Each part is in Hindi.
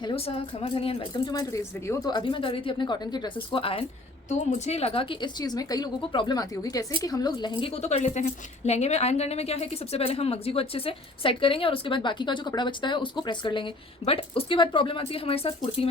हेलो सर, खमा धनी and welcome to my today's video. तो अभी मैं कर रही थी अपने कॉटन के ड्रेसेस को आयन। तो मुझे लगा कि इस चीज़ में कई लोगों को प्रॉब्लम आती होगी। कैसे कि हम लोग लहंगे को तो कर लेते हैं, लहंगे में आयन करने में क्या है कि सबसे पहले हम मगजी को अच्छे से सेट करेंगे और उसके बाद बाकी का जो कपड़ा बचता है उसको प्रेस कर लेंगे। बट उसके बाद प्रॉब्लम आती है हमारे साथ कुर्ती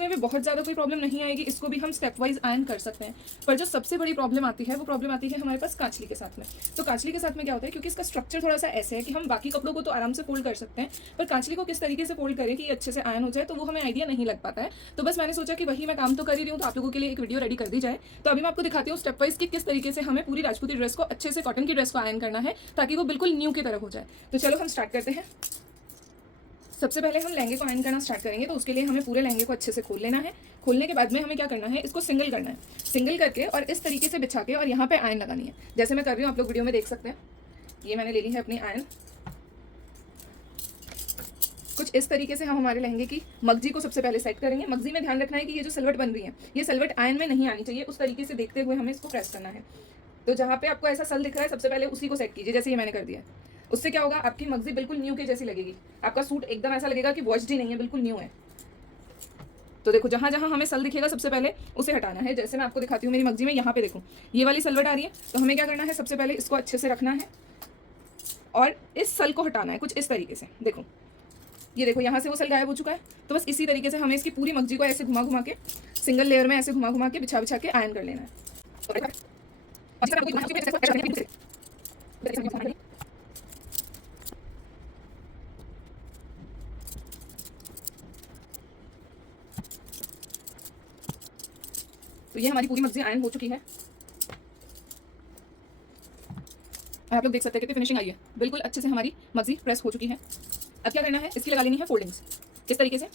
में भी बहुत ज़्यादा कोई प्रॉब्लम नहीं आएगी, इसको भी हम स्टेप वाइज आयन कर सकते हैं। पर जो सबसे बड़ी प्रॉब्लम आती है वो प्रॉब्लम आती है हमारे पास कांचली के साथ में। तो कांचली के साथ में क्या होता है, क्योंकि इसका स्ट्रक्चर थोड़ा सा ऐसे है कि हम बाकी कपड़ों को तो आराम से फोल्ड कर सकते हैं, पर कांचली को किस तरीके से फोल्ड करें कि अच्छे से आयन हो जाए, तो वो हमें आइडिया नहीं लग पाता है। तो बस मैंने सोचा कि वही मैं काम तो कर ही रही हूँ, तो आप लोगों के लिए एक वीडियो रेडी कर दी जाए। तो अभी मैं आपको दिखाती हूँ स्टेप वाइज कि किस तरीके से हमें पूरी राजपूती ड्रेस को अच्छे से कॉटन की ड्रेस को आयन करना है ताकि वो बिल्कुल न्यू की तरह हो जाए। तो चलो हम स्टार्ट करते हैं। सबसे पहले हम लहंगे को आयन करना स्टार्ट करेंगे, तो उसके लिए हमें पूरे लहंगे को अच्छे से खोल लेना है। खोलने के बाद में हमें क्या करना है, इसको सिंगल करना है। सिंगल करके और इस तरीके से बिछा के और यहाँ पे आयन लगानी है, जैसे मैं कर रही हूँ, आप लोग वीडियो में देख सकते हैं। ये मैंने ले ली है अपनी आयन। कुछ इस तरीके से हम हमारे लहंगे की मगजी को सबसे पहले सेट करेंगे। मगजी में ध्यान रखना है कि ये जो सिलवट बन रही है, ये सिलवट आयन में नहीं आनी चाहिए, उस तरीके से देखते हुए हमें इसको प्रेस करना है। तो जहाँ पे आपको ऐसा सल दिख रहा है, सबसे पहले उसी को सेट कीजिए, जैसे ये मैंने कर दिया। उससे क्या होगा, आपकी मगजी बिल्कुल न्यू के जैसी लगेगी। आपका सूट एकदम ऐसा लगेगा कि वॉश्ड ही नहीं है, बिल्कुल न्यू है। तो देखो, जहाँ जहाँ हमें सल दिखेगा सबसे पहले उसे हटाना है। जैसे मैं आपको दिखाती हूँ मेरी मगजी में, यहाँ पे देखो ये वाली सलवट आ रही है, तो हमें क्या करना है, सबसे पहले इसको अच्छे से रखना है और इस सल को हटाना है कुछ इस तरीके से। देखो, ये देखो, यहाँ से वो सल गायब हो चुका है। तो बस इसी तरीके से हमें इसकी पूरी मगजी को ऐसे घुमा घुमा के, सिंगल लेयर में ऐसे घुमा घुमा के, बिछा बिछा के आयन कर लेना है। तो ये हमारी पूरी मगजी आयन हो चुकी है। आप लोग देख सकते हैं कितनी फिनिशिंग आई है, बिल्कुल अच्छे से हमारी मगजी प्रेस हो चुकी है। अब क्या करना है, इसकी लगा लेनी है फोल्डिंग्स। किस तरीके से,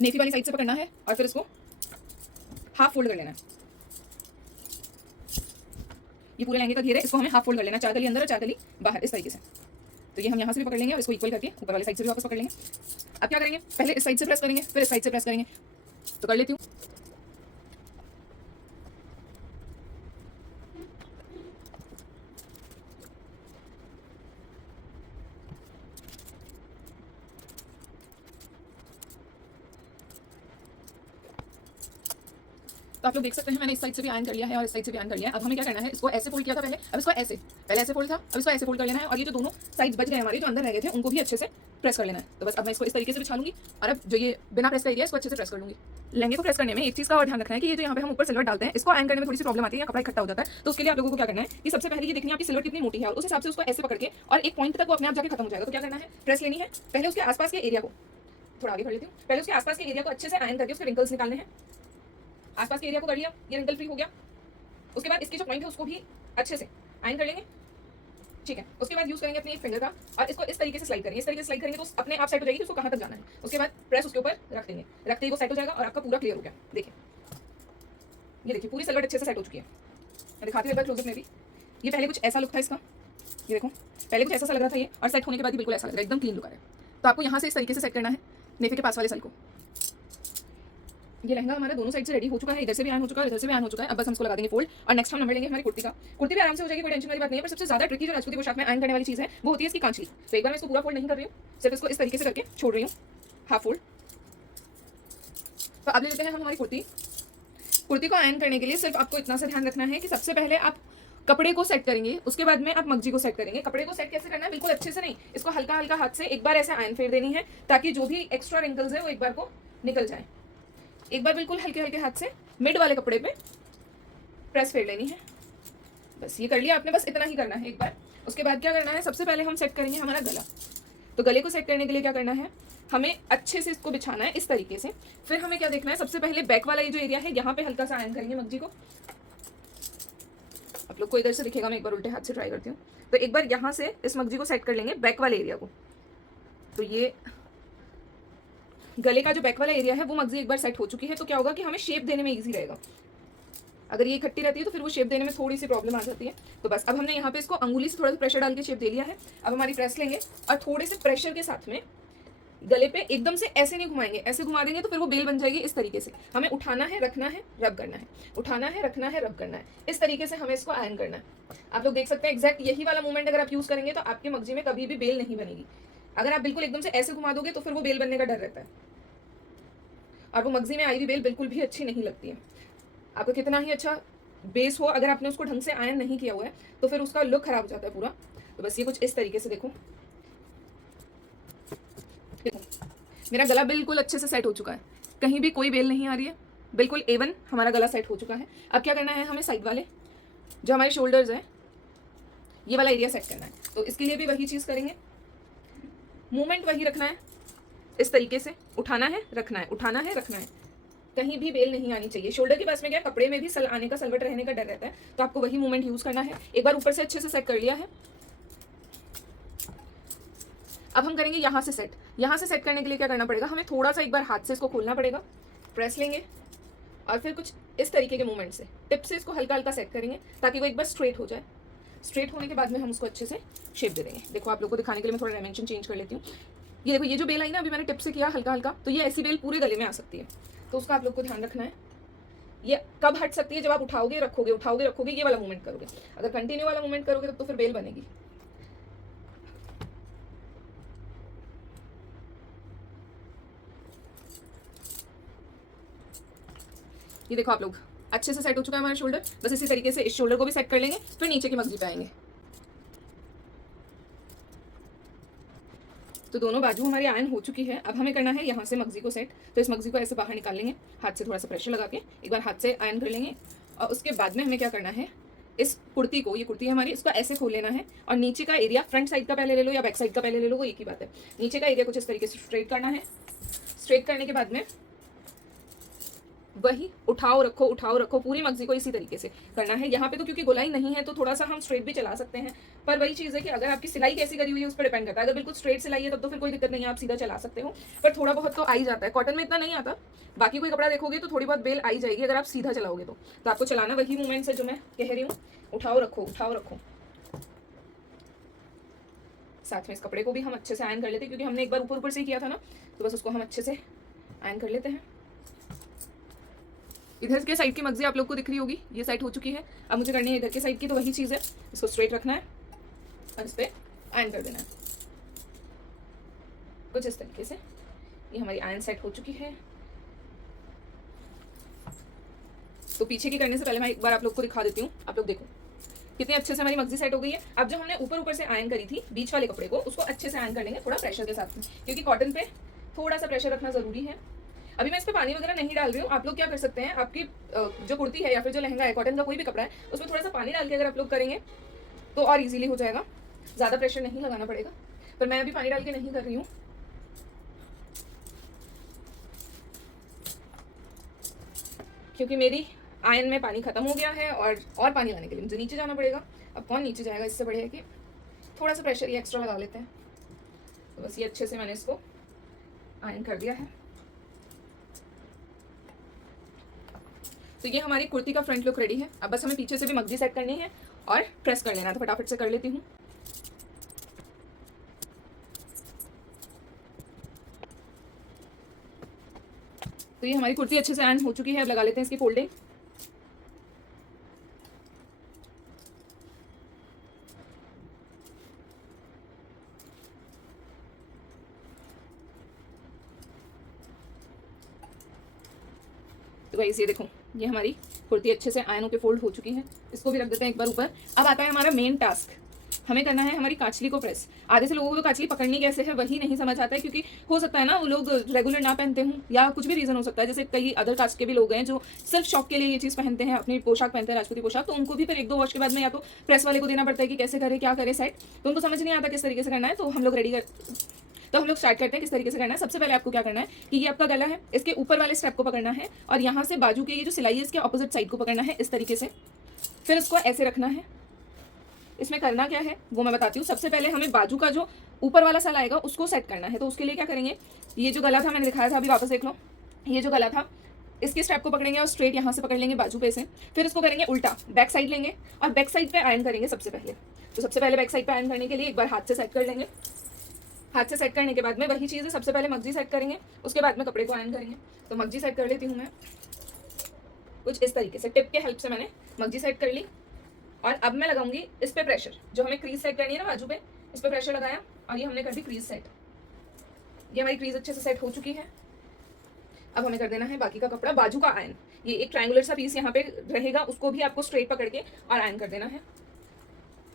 नेफी वाली साइड से पकड़ना है और फिर इसको हाफ फोल्ड कर लेना है। ये पूरे लहंगे का घेर है, इसको हमें हाफ फोल्ड कर लेना है, 4 कली अंदर और 4 कली बाहर, इस तरीके से। तो ये हम यहाँ से भी पकड़ लेंगे और इसको इक्वल करके ऊपर वाली साइड से भी वापस पकड़ लेंगे। अब क्या करेंगे, पहले इस साइड से प्रेस करेंगे, फिर इस साइड से प्रेस करेंगे। तो कर लेती हूँ। तो आप लोग देख सकते हैं मैंने इस साइड से भी आयन कर लिया है और इस साइड से भी आयन कर लिया है। अब हमें क्या करना है, इसको ऐसे फोल्ड किया था पहले, अब इसको ऐसे, पहले ऐसे फोल्ड था, अब इसको ऐसे फोल्ड कर लेना है और ये जो दोनों साइड्स बच गए हमारे, जो अंदर रह गए थे, उनको भी अच्छे से प्रेस कर लेना है। तो बस अब मैं इसको इस तरीके से बिछा लूंगी और अब जो ये बिना प्रेस का एरिया है इसको अच्छे से प्रेस कर लूंगी। लहंगे को प्रेस करने में एक चीज़ का और ध्यान रखना है कि ये जो यहाँ पे हम ऊपर सिलवट डालते हैं, इसको आयन करने में थोड़ी सी प्रॉब्लम आती है, कपड़ा इकट्ठा हो जाता है। तो उसके लिए आप लोगों को क्या करना है कि सबसे पहले ये देखनी है आपकी सिलवट कितनी मोटी है और उस हिसाब से उसको ऐसे पकड़ के और एक पॉइंट तक वो अपने आप जाके खत्म हो जाएगा। तो क्या करना है, प्रेस लेनी है, पहले उसके आसपास के एरिया को, थोड़ा आगे कर लेती हूँ, पहले उसके आसपास के एरिया को अच्छे से आयन करके उसके रिंकल्स निकालने हैं। आसपास के एरिया को कर लिया, ये रिंकल फ्री हो गया। उसके बाद इसकी जो पॉइंट है उसको भी अच्छे से आयन कर लेंगे, ठीक है। उसके बाद यूज करेंगे अपने एक फिंगर का और इसको इस तरीके से स्लाइड करेंगे, इस तरीके से स्लाइड करेंगे तो अपने आप सेट हो जाएगी कि उसको कहाँ तक जाना है। उसके बाद प्रेस उसके ऊपर रख देंगे, रखते ही वो सेट हो जाएगा और आपका पूरा क्लियर हो गया। देखिए, ये देखिए पूरी सलवट अच्छे से सेट हो चुकी है। मैं दिखाती हूँ एक बार क्लोजअप में भी। ये पहले कुछ ऐसा लुक था इसका, ये देखो पहले कुछ ऐसा सा लग रहा था ये, और सेट होने के बाद ही बिल्कुल ऐसा लग रहा है, एकदम क्लीन लुक आ रहा है। तो आपको यहाँ से इस तरीके से सेट करना है नेफे के पास वाले सल को। ये लहंगा हमारा दोनों साइड से रेडी हो चुका है, इधर से भी आयन हो चुका है, इधर से भी आयन हो चुका है। अब बस हम इसको लगा देंगे फोल्ड और नेक्स्ट हम नंबर लेंगे हमारी कुर्ती का। कुर्ती भी आराम से हो जाएगी, कोई टेंशन वाली बात नहीं है। पर सबसे ज्यादा ट्रिकी जो राजपूती पोशाक में आयन करने वाली चीज़ है वो होती है इसकी कांचली। तो एक बार मैं इसको पूरा फोल्ड नहीं कर रही हूँ, सिर्फ इसको इस तरीके से करके छोड़ रही हूँ, हाफ फोल्ड। तो अब ले लेते हैं हम हमारी कुर्ती। कुर्ती को आयन करने के लिए सिर्फ आपको इतना सा ध्यान रखना है कि सबसे पहले आप कपड़े को सेट करेंगे, उसके बाद में आप मगजी को सेट करेंगे। कपड़े को सेट कैसे करना है, बिल्कुल अच्छे से नहीं, इसको हल्का हल्का हाथ से एक बार ऐसे आयन फेर देनी है ताकि जो भी एक्स्ट्रा रिंकल्स है वो एक बार को निकल जाए। एक बार बिल्कुल हल्के हल्के हाथ से मिड वाले कपड़े पे प्रेस फेर लेनी है। बस ये कर लिया आपने, बस इतना ही करना है एक बार। उसके बाद क्या करना है, सबसे पहले हम सेट करेंगे हमारा गला। तो गले को सेट करने के लिए क्या करना है, हमें अच्छे से इसको बिछाना है इस तरीके से। फिर हमें क्या देखना है, सबसे पहले बैक वाला ये जो एरिया है यहाँ पे हल्का सा आयन करेंगे मगजी को। आप लोग को इधर से दिखेगा, मैं एक बार उल्टे हाथ से ट्राई करती हूँ। तो एक बार यहाँ से इस मगजी को सेट कर लेंगे, बैक वाले एरिया को। तो ये गले का जो बैक वाला एरिया है वो मगजी एक बार सेट हो चुकी है। तो क्या होगा कि हमें शेप देने में इजी रहेगा। अगर ये इकट्ठी रहती है तो फिर वो शेप देने में थोड़ी सी प्रॉब्लम आ जाती है। तो बस अब हमने यहाँ पे इसको अंगुली से थोड़ा सा प्रेशर डाल के शेप दे लिया है। अब हमारी प्रेस लेंगे और थोड़े से प्रेशर के साथ में गले पे एकदम से ऐसे नहीं घुमाएंगे, ऐसे घुमा देंगे तो फिर वो बेल बन जाएगी। इस तरीके से हमें उठाना है, रखना है, रब करना है, उठाना है, रखना है, रब करना है। इस तरीके से हमें इसको आयन करना है। आप लोग देख सकते हैं एग्जैक्ट यही वाला मूवमेंट अगर आप यूज करेंगे तो आपके मगजी में कभी भी बेल नहीं बनेगी। अगर आप बिल्कुल एकदम से ऐसे घुमा दोगे तो फिर वो बेल बनने का डर रहता है। और वो मगजी में आई हुई बेल बिल्कुल भी अच्छी नहीं लगती है। आपका कितना ही अच्छा बेस हो, अगर आपने उसको ढंग से आयरन नहीं किया हुआ है तो फिर उसका लुक खराब हो जाता है पूरा। तो बस ये कुछ इस तरीके से देखो, मेरा गला बिल्कुल अच्छे से सेट हो चुका है, कहीं भी कोई बेल नहीं आ रही है, बिल्कुल A1 हमारा गला सेट हो चुका है। अब क्या करना है, हमें साइड वाले जो हमारे शोल्डर्स हैं ये वाला एरिया सेट करना है। तो इसके लिए भी वही चीज़ करेंगे, मूवमेंट वही रखना है, इस तरीके से उठाना है रखना है, उठाना है रखना है, कहीं भी बेल नहीं आनी चाहिए। शोल्डर के पास में क्या कपड़े में भी सल आने का, सलवट रहने का डर रहता है, तो आपको वही मूवमेंट यूज करना है। एक बार ऊपर से अच्छे से सेट कर लिया है, अब हम करेंगे यहाँ से सेट। यहाँ से सेट करने के लिए क्या करना पड़ेगा, हमें थोड़ा सा एक बार हाथ से इसको खोलना पड़ेगा, प्रेस लेंगे और फिर कुछ इस तरीके के मूवमेंट से टिप से इसको हल्का हल्का सेट करेंगे ताकि वो एक बार स्ट्रेट हो जाए। स्ट्रेट होने के बाद में हम उसको अच्छे से शेप दे देंगे। देखो आप लोगों को दिखाने के लिए मैं थोड़ा डायमेंशन चेंज कर लेती हूँ। ये देखो, ये जो बेल आई ना अभी मैंने टिप से किया हल्का हल्का, तो ये ऐसी बेल पूरे गले में आ सकती है, तो उसका आप लोग को ध्यान रखना है। ये कब हट सकती है, जब आप उठाओगे रखोगे, उठाओगे रखोगे, ये वाला मूवमेंट करोगे। अगर कंटिन्यू वाला मूवमेंट करोगे तब तो फिर बेल बनेगी। ये देखो आप लोग, अच्छे से सेट हो चुका है हमारा शोल्डर। बस इसी तरीके से इस शोल्डर को भी सेट कर लेंगे, फिर नीचे की मगजी पे आएंगे। तो दोनों बाजू हमारी आयरन हो चुकी है। अब हमें करना है यहाँ से मगजी को सेट। तो इस मगजी को ऐसे बाहर निकाल लेंगे, हाथ से थोड़ा सा प्रेशर लगा के एक बार हाथ से आयरन कर लेंगे। और उसके बाद में हमें क्या करना है, इस कुर्ती को, ये कुर्ती है हमारी, इसको ऐसे खोल लेना है और नीचे का एरिया फ्रंट साइड का पहले ले लो या बैक साइड का पहले ले लो, वो एक ही बात है। नीचे का एरिया कुछ इस तरीके से स्ट्रेट करना है। स्ट्रेट करने के बाद में वही उठाओ रखो, पूरी मगजी को इसी तरीके से करना है। यहाँ पे तो क्योंकि गोलाई नहीं है तो थोड़ा सा हम स्ट्रेट भी चला सकते हैं, पर वही चीज़ है कि अगर आपकी सिलाई कैसी करी हुई है उस पर डिपेंड करता है। अगर बिल्कुल स्ट्रेट सिलाई है तब तो फिर कोई दिक्कत नहीं है, आप सीधा चला सकते हो, पर थोड़ा बहुत तो आ ही जाता है। कॉटन में इतना नहीं आता, बाकी कोई कपड़ा देखोगे तो थोड़ी बहुत बेल आई जाएगी अगर आप सीधा चलाओगे तो आपको चलाना वही मूवमेंट है जो मैं कह रही हूँ, उठाओ रखो। साथ में इस कपड़े को भी हम अच्छे से आयरन कर लेते हैं, क्योंकि हमने एक बार ऊपर ऊपर से ही किया था ना, तो बस उसको हम अच्छे से आयरन कर लेते हैं। इधर के साइड की मगजी आप लोग को दिख रही होगी, ये साइड हो चुकी है। अब मुझे करनी है इधर के साइड की, तो वही चीज़ है, इसको स्ट्रेट रखना है और इस पर आयरन कर देना है कुछ इस तरीके से। ये हमारी आयरन सेट हो चुकी है। तो पीछे की करने से पहले मैं एक बार आप लोग को दिखा देती हूँ। आप लोग देखो कितने अच्छे से हमारी मगजी सेट हो गई है। अब जो हमने ऊपर ऊपर से आयरन करी थी बीच वाले कपड़े को, उसको अच्छे से आयरन कर लेंगे थोड़ा प्रेशर के साथ में, क्योंकि कॉटन पे थोड़ा सा प्रेशर रखना जरूरी है। अभी मैं इस पर पानी वगैरह नहीं डाल रही हूँ। आप लोग क्या कर सकते हैं, आपकी जो कुर्ती है या फिर जो लहंगा है, कॉटन का कोई भी कपड़ा है, उसमें थोड़ा सा पानी डाल के अगर आप लोग करेंगे तो और इजीली हो जाएगा, ज़्यादा प्रेशर नहीं लगाना पड़ेगा। पर मैं अभी पानी डाल के नहीं कर रही हूँ, क्योंकि मेरी आयरन में पानी खत्म हो गया है और पानी लाने के लिए मुझे नीचे जाना पड़ेगा। अब कौन नीचे जाएगा, इससे बढ़िया है कि थोड़ा सा प्रेशर ये एक्स्ट्रा लगा लेते हैं। तो बस ये अच्छे से मैंने इसको आयरन कर दिया है। तो ये हमारी कुर्ती का फ्रंट लुक रेडी है। अब बस हमें पीछे से भी मगजी सेट करनी है और प्रेस कर लेना है, तो फटाफट से कर लेती हूँ। तो ये हमारी कुर्ती अच्छे से आयरन हो चुकी है। अब लगा लेते हैं इसकी फोल्डिंग। तो गाइस ये देखो, ये हमारी कुर्ती अच्छे से आयन होकर फोल्ड हो चुकी है। इसको भी रख देते हैं एक बार ऊपर। अब आता है हमारा मेन टास्क, हमें करना है हमारी काचली को प्रेस। आधे से लोगों को तो काचली पकड़नी कैसे है वही नहीं समझ आता है, क्योंकि हो सकता है ना वो लोग रेगुलर ना पहनते हों या कुछ भी रीज़न हो सकता है। जैसे कई अदर कास्ट के भी लोग हैं जो सिर्फ शौक के लिए ये चीज़ पहनते हैं, अपनी पोशाक पहनते हैं, राजपूती पोशाक, तो उनको भी फिर एक दो वॉश के बाद में या तो प्रेस वाले को देना पड़ता है कि कैसे करे क्या करे सेट, तो उनको समझ नहीं आता किस तरीके से करना है। तो हम लोग स्टार्ट करते हैं किस तरीके से करना है। सबसे पहले आपको क्या करना है कि ये आपका गला है, इसके ऊपर वाले स्टेप को पकड़ना है और यहाँ से बाजू के ये जो सिलाई है इसके ऑपोजिट साइड को पकड़ना है इस तरीके से। फिर इसको ऐसे रखना है। इसमें करना क्या है वो मैं बताती हूँ। सबसे पहले हमें बाजू का जो ऊपर वाला सल आएगा उसको सेट करना है। तो उसके लिए क्या करेंगे, ये जो गला था मैंने दिखाया था, अभी वापस देख लो, ये जो गला था इसके स्टेप को पकड़ेंगे और स्ट्रेट यहाँ से पकड़ लेंगे बाजू पे से। फिर इसको करेंगे उल्टा, बैक साइड लेंगे और बैक साइड पे आयरन करेंगे सबसे पहले। तो सबसे पहले बैक साइड पे आयरन करने के लिए एक बार हाथ से सेट कर लेंगे। हाथ से सेट करने के बाद में वही चीज़ है, सबसे पहले मगजी सेट करेंगे, उसके बाद में कपड़े को आयरन करेंगे। तो मगजी सेट कर लेती हूँ मैं कुछ इस तरीके से, टिप के हेल्प से मैंने मगजी सेट कर ली। और अब मैं लगाऊंगी इस पे प्रेशर, जो हमें क्रीज सेट करनी है ना बाजू पे, इस पे प्रेशर लगाया और ये हमने कर दी क्रीज सेट। ये हमारी क्रीज अच्छे से सेट हो चुकी है। अब हमें कर देना है बाकी का कपड़ा, बाजू का आयन। ये एक ट्रायंगुलर सा पीस यहाँ पे रहेगा, उसको भी आपको स्ट्रेट पकड़ के और आयन कर देना है।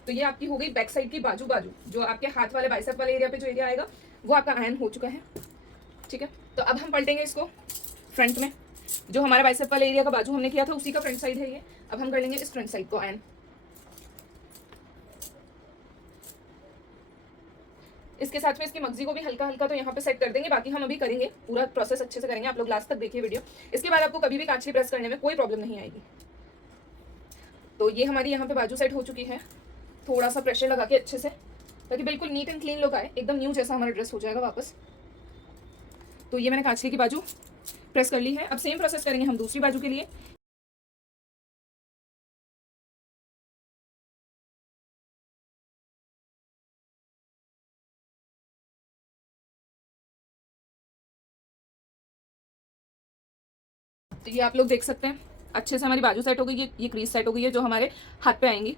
तो ये आपकी हो गई बैक साइड की बाजू, जो आपके हाथ वाले बाइसेप वाले एरिया पे जो एरिया आएगा वो आपका आयन हो चुका है। ठीक है, तो अब हम पलटेंगे इसको फ्रंट में। जो हमारा बाइसेप वाले एरिया का बाजू हमने किया था उसी का फ्रंट साइड है ये। अब हम कर लेंगे इस फ्रंट साइड को आयन। इसके साथ में इसकी मगजी को भी हल्का हल्का तो यहाँ पे सेट कर देंगे। बाकी हम अभी करेंगे, पूरा प्रोसेस अच्छे से करेंगे, आप लोग लास्ट तक देखिए वीडियो। इसके बाद आपको कभी भी कांचली प्रेस करने में कोई प्रॉब्लम नहीं आएगी। तो ये हमारी यहाँ पे बाजू सेट हो चुकी है। थोड़ा सा प्रेशर लगा के अच्छे से, ताकि बिल्कुल नीट एंड क्लीन लुक आए, एकदम न्यू जैसा हमारा ड्रेस हो जाएगा वापस। तो ये मैंने कांचली की बाजू प्रेस कर ली है। अब सेम प्रोसेस करेंगे हम दूसरी बाजू के लिए। तो ये आप लोग देख सकते हैं अच्छे से हमारी बाजू सेट हो गई है, ये क्रीज सेट हो गई है जो हमारे हाथ पे आएंगी।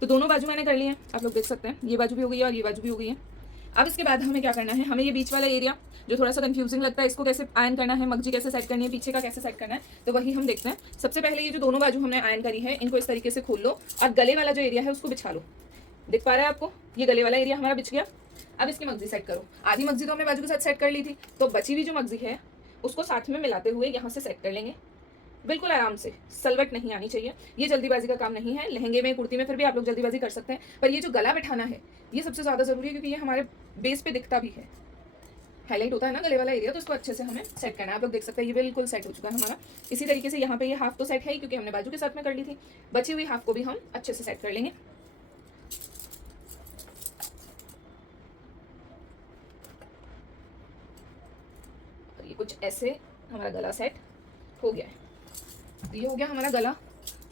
तो दोनों बाजू मैंने कर ली है, आप लोग देख सकते हैं। ये बाजू भी हो गई है और ये बाजू भी हो गई है। अब इसके बाद हमें क्या करना है, हमें ये बीच वाला एरिया जो थोड़ा सा कंफ्यूजिंग लगता है, इसको कैसे आयन करना है, मगजी कैसे सेट करनी है, पीछे का कैसे सेट करना है, तो वही हम देखते हैं। सबसे पहले ये जो दोनों बाजू हमने आयन करी है, इनको इस तरीके से खोल लो और गले वाला जो एरिया है उसको बिछा लो। दिख पा रहा है आपको, ये गले वाला एरिया हमारा बिछ गया। अब इसकी मगजी सेट करो। आधी मगजी तो हमने बाजू के साथ सेट कर ली थी, तो बची हुई जो मगजी है उसको साथ में मिलाते हुए यहाँ से सेट कर लेंगे, बिल्कुल आराम से। सलवट नहीं आनी चाहिए, ये जल्दीबाजी का काम नहीं है। लहंगे में, कुर्ती में फिर भी आप लोग जल्दीबाजी कर सकते हैं, पर ये जो गला बिठाना है ये सबसे ज़्यादा ज़रूरी है, क्योंकि ये हमारे बेस पे दिखता भी है, हाईलाइट होता है ना गले वाला एरिया। तो इसको अच्छे से हमें सेट करना है। आप लोग देख सकते हैं ये बिल्कुल सेट हो चुका है हमारा। इसी तरीके से यहाँ पे ये हाफ तो सेट है ही, क्योंकि हमने बाजू के साथ में कर ली थी। बची हुई हाफ को भी हम अच्छे से सेट कर लेंगे। और ये कुछ ऐसे हमारा गला सेट हो गया है। तो ये हो गया हमारा गला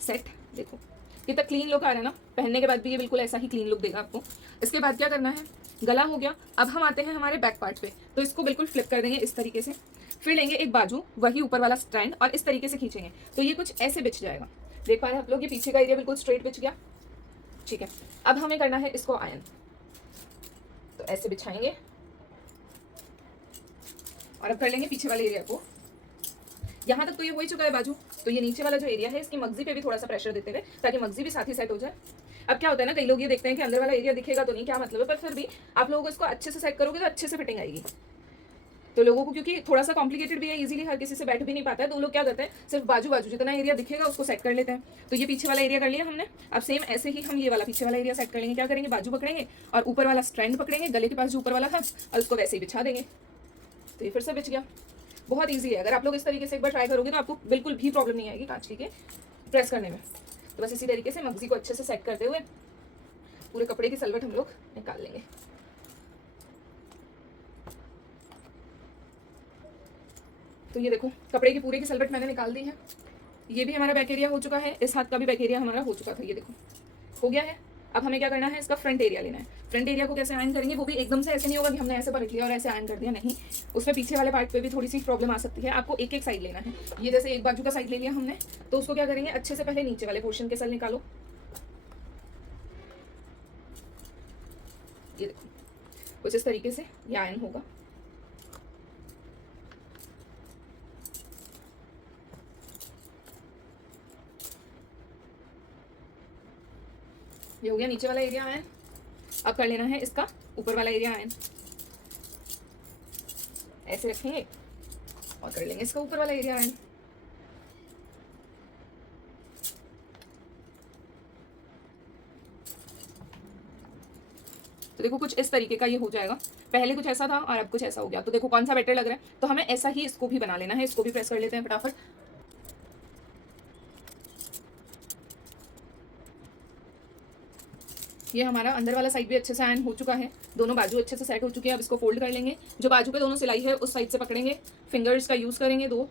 सेट। देखो कितना क्लीन लुक आ रहा है ना, पहनने के बाद भी ये बिल्कुल ऐसा ही क्लीन लुक देगा आपको। इसके बाद क्या करना है, गला हो गया। अब हम आते हैं हमारे बैक पार्ट पे, तो इसको बिल्कुल फ्लिप कर देंगे इस तरीके से। फिर लेंगे एक बाजू, वही ऊपर वाला स्ट्रैंड, और इस तरीके से खींचेंगे तो ये कुछ ऐसे बिछ जाएगा। देख पा रहे हैं आप लोग, ये पीछे का एरिया बिल्कुल स्ट्रेट बिछ गया। ठीक है, अब हमें करना है इसको आयन। तो ऐसे बिछाएंगे और अब कर लेंगे पीछे वाले एरिया को। यहाँ तक तो ये हो ही चुका है बाजू, तो ये नीचे वाला जो एरिया है इसकी मगजी पे भी थोड़ा सा प्रेशर देते हुए, ताकि मगजी भी साथ ही सेट हो जाए। अब क्या होता है ना, कई लोग ये देखते हैं कि अंदर वाला एरिया दिखेगा तो नहीं, क्या मतलब है, पर फिर भी आप लोग इसको अच्छे से सेट करोगे तो अच्छे से फिटिंग आएगी। तो लोगों को क्योंकि थोड़ा सा कॉम्प्लिकेटेड भी है, इजीली हर किसी से बैठ भी नहीं पाता है, तो लोग क्या करते हैं, सिर्फ बाजू जितना एरिया दिखेगा उसको सेट कर लेते हैं। तो ये पीछे वाला एरिया कर लिया हमने। अब सेम ऐसे ही हम ये वाला पीछे वाला एरिया सेट कर लेंगे। क्या करेंगे, बाजू पकड़ेंगे और ऊपर वाला स्ट्रैंड पकड़ेंगे, गले के पास जो ऊपर वाला था, और उसको वैसे ही बिछा देंगे। तो ये फिर से बिछ गया। बहुत ईजी है, अगर आप लोग इस तरीके से एक बार ट्राई करोगे तो आपको बिल्कुल भी प्रॉब्लम नहीं आएगी कांचली के प्रेस करने में। तो बस इसी तरीके से मगजी को अच्छे से सेट करते हुए पूरे कपड़े की सलवट हम लोग निकाल लेंगे। तो ये देखो कपड़े की पूरे की सलवट मैंने निकाल दी है। ये भी हमारा बैक एरिया हो चुका है, इस हाथ का भी बैक एरिया हमारा हो चुका था, ये देखो हो गया है। अब हमें क्या करना है, इसका फ्रंट एरिया लेना है। फ्रंट एरिया को कैसे आयन करेंगे, वो भी एकदम से ऐसे नहीं होगा कि हमने ऐसे पलट लिया और ऐसे आयन कर दिया, नहीं। उसमें पीछे वाले पार्ट पे भी थोड़ी सी प्रॉब्लम आ सकती है। आपको एक एक साइड लेना है। ये जैसे एक बाजू का साइड ले लिया हमने, तो उसको क्या करेंगे, अच्छे से पहले नीचे वाले पोर्शन के सल निकालो। ये देखो कुछ इस तरीके से ये आयन होगा। ये हो गया नीचे वाला एरिया आयन। अब कर लेना है इसका ऊपर वाला एरिया आयन। ऐसे रखेंगे और कर लेंगे इसका ऊपर वाला एरिया आयन। तो देखो कुछ इस तरीके का ये हो जाएगा। पहले कुछ ऐसा था और अब कुछ ऐसा हो गया। तो देखो कौन सा बेटर लग रहा है, तो हमें ऐसा ही इसको भी बना लेना है। इसको भी प्रेस कर लेते हैं फटाफट। ये हमारा अंदर वाला साइड भी अच्छे से आयन हो चुका है, दोनों बाजू अच्छे से सेट हो चुके हैं। अब इसको फोल्ड कर लेंगे। जो बाजू पे दोनों सिलाई है उस साइड से पकड़ेंगे, फिंगर्स का यूज़ करेंगे, दो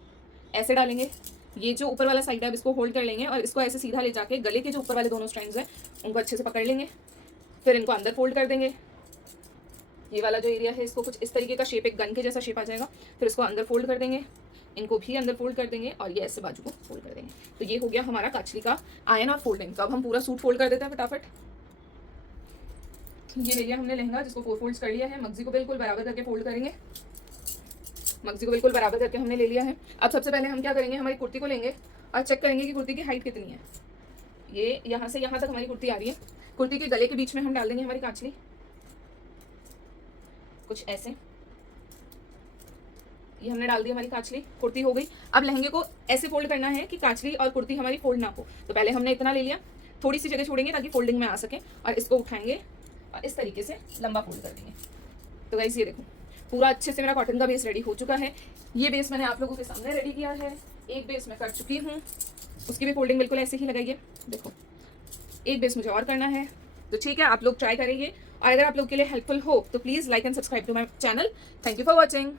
ऐसे डालेंगे। ये जो ऊपर वाला साइड है अब इसको होल्ड कर लेंगे और इसको ऐसे सीधा ले जाके गले के जो ऊपर वाले दोनों स्ट्रैंड्स हैं उनको अच्छे से पकड़ लेंगे। फिर इनको अंदर फोल्ड कर देंगे। ये वाला जो एरिया है इसको कुछ इस तरीके का शेप, एक गन के जैसा शेप आ जाएगा। फिर इसको अंदर फोल्ड कर देंगे, इनको भी अंदर फोल्ड कर देंगे और ये ऐसे बाजू को फोल्ड कर देंगे। तो ये हो गया हमारा काचली का आयन और फोल्डिंग। तो अब हम पूरा सूट फोल्ड कर देते हैं फटाफट। ये ले लिया हमने लहंगा, जिसको 4 फोल्ड्स कर लिया है। मगजी को बिल्कुल बराबर करके फोल्ड करेंगे। मगजी को बिल्कुल बराबर करके हमने ले लिया है। अब सबसे पहले हम क्या करेंगे, हमारी कुर्ती को लेंगे और चेक करेंगे कि कुर्ती की हाइट कितनी है। ये यहाँ से यहाँ तक हमारी कुर्ती आ रही है। कुर्ती के गले के बीच में हम डाल देंगे हमारी कांचली, कुछ ऐसे। ये हमने डाल दी हमारी कांचली, कुर्ती हो गई। अब लहंगे को ऐसे फोल्ड करना है कि कांचली और कुर्ती हमारी फोल्ड ना हो। तो पहले हमने इतना ले लिया, थोड़ी सी जगह छोड़ेंगे ताकि फोल्डिंग में आ सके, और इसको उठाएंगे और इस तरीके से लंबा फोल्ड कर देंगे। तो गाइस ये देखो पूरा अच्छे से मेरा कॉटन का बेस रेडी हो चुका है। ये बेस मैंने आप लोगों के सामने रेडी किया है। एक बेस मैं कर चुकी हूँ, उसकी भी फोल्डिंग बिल्कुल ऐसे ही लगाइए। देखो एक बेस मुझे और करना है। तो ठीक है, आप लोग ट्राई करेंगे, और अगर आप लोग के लिए हेल्पफुल हो तो please like and subscribe to my channel. Thank you for watching.